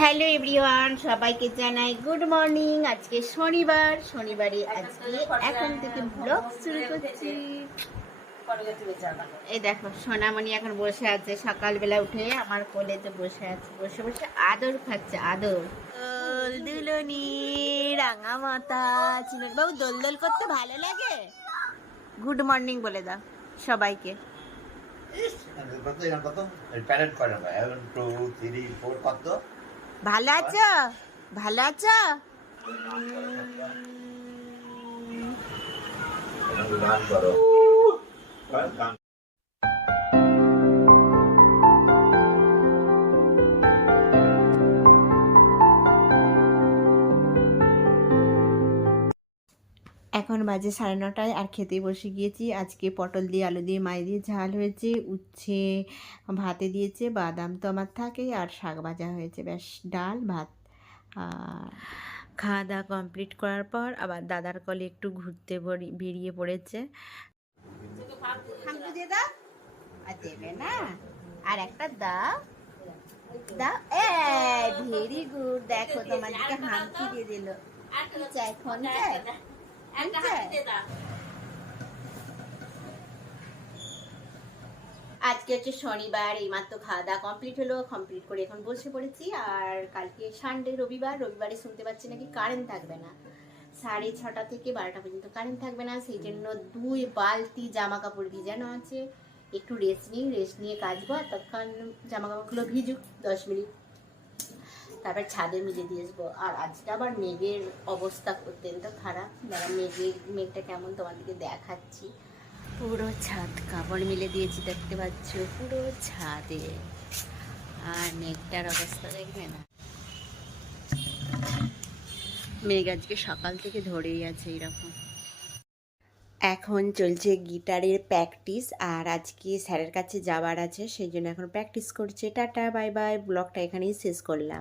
Hello everyone, সবাইকে জানাই good morning. আজকে শনিবারে আজকে এখন থেকে ব্লগ শুরু করছি। এই দেখো সোনামণি এখন বসে আছে, সকালবেলা উঠে আমার কোলেতে বসে আছে, বসে বসে আদর খাচ্ছে। আদর দুলনি রাঙা মাথা চিনন বাবু, দোল দোল করতে ভালো লাগে। গুড মর্নিং বলে দাও সবাইকে। ভালো আছো? ভালো আছো? এখন বাজে 9:30 আর খেতে বসে গিয়েছি। আজকে পটল দিয়ে আলু দিয়ে মাই দিয়ে ঝাল হয়েছে, উচ্ছে ভাতে দিয়েছে, বাদাম তো আমার থাকেই, আর শাক ভাজা হয়েছে, ব্যাস ডাল ভাত। আর খাওয়া দাওয়া কমপ্লিট করার পর আবার দাদার কলে একটু ঘুরতে বেরিয়ে পড়েছে। দিয়ে দাও, আর দেবে না, আর একটা দাও দাও। ভেরি গুড, দেখো তোমার দিকে হামকি দিয়ে দিল। চাই ফোন চাই। আজকে হচ্ছে শনিবার, এইমাত্র খাওয়া দাওয়া কমপ্লিট হলো, কমপ্লিট করে এখন বসে পড়েছি। আর কালকে সানডে, রবিবারে শুনতে পাচ্ছি নাকি কারেন্ট থাকবে না, 6:30 থেকে 12টা পর্যন্ত কারেন্ট থাকবে না। সেই জন্য 2 বালতি জামা কাপড় ভিজানো আছে, একটু রেস্ট নিয়ে কাচবো। আর তখন জামা কাপড়গুলো ভিজুক 10 মিনিট, তারপর ছাদে মিলে দিয়ে আসবো। আর আজকে আবার মেঘের অবস্থা অত্যন্ত খারাপ। মেঘটা কেমন তোমাদেরকে দেখাচ্ছি। পুরো ছাদ কাপড় মিলে দিয়েছি, দেখতে পাচ্ছ পুরো ছাদে। আর মেঘটার অবস্থা দেখবে না, মেঘ আজকে সকাল থেকে ধরেই আছে এরকম। এখন চলছে গিটারের প্র্যাকটিস, আর আজকে স্যারের কাছে যাওয়ার আছে, সেই জন্য এখন প্র্যাকটিস করছে। টাটা বাই বাই, ব্লগটা এখানেই শেষ করলাম।